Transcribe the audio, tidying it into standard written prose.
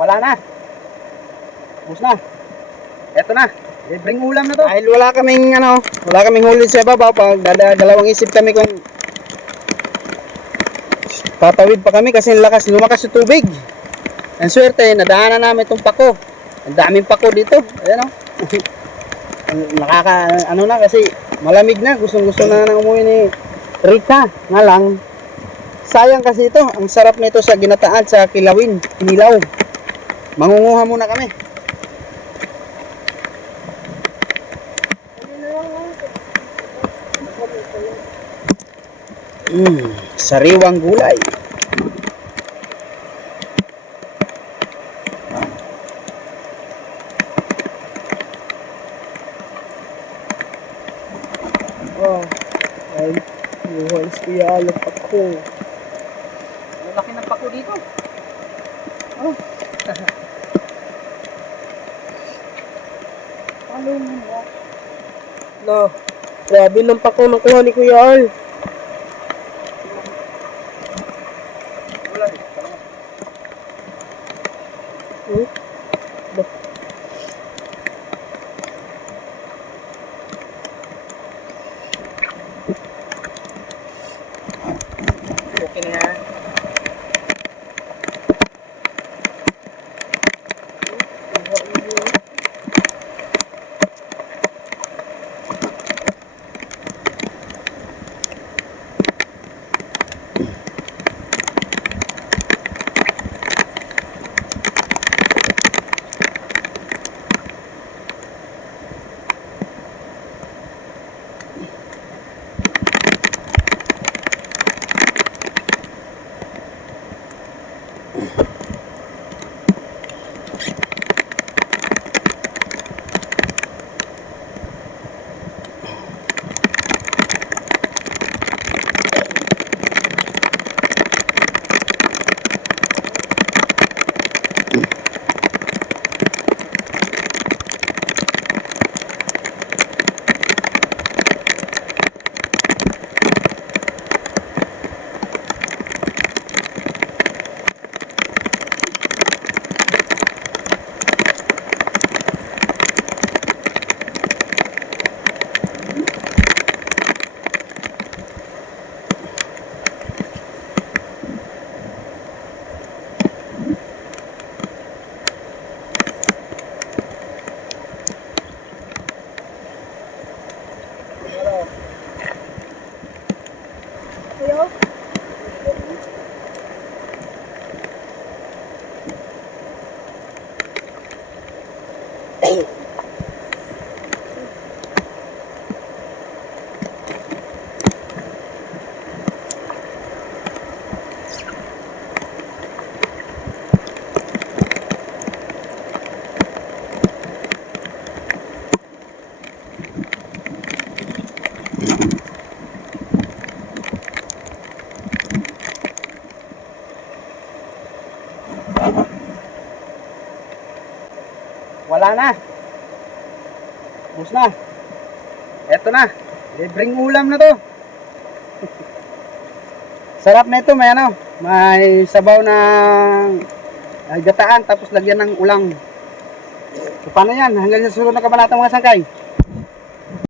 Wala na. Ubus na. Eto na. Libreng ulam na to. Dahil wala kaming huli sa ibabaw, dalawang isip kami kung tatawid pa kami kasi lumakas yung tubig. Ang swerte, nadaanan namin itong pako. Ang daming pako dito. Ayan o. Ano na kasi malamig na. Gustong-gusto na umuwi ni Rika. Nga lang, sayang kasi ito. Ang sarap nito sa ginataan sa kilawin, kinilaw. Mangunguha muna kami. Sariwang gulay. Ay, buhalis kuya alam ako. Ang laki ng pako dito. Oh. Follow mo. No, grabe ng pako ng kuha ni Kuya Al. Wala eh. Okay na yan. Wala na. Ubus na. Eto na. Libreng ulam na to. Sarap na ito. May sabaw na gataan tapos lagyan ng ulang. So, paano yan? Hanggang sa susunod na kabanata mga sangkay.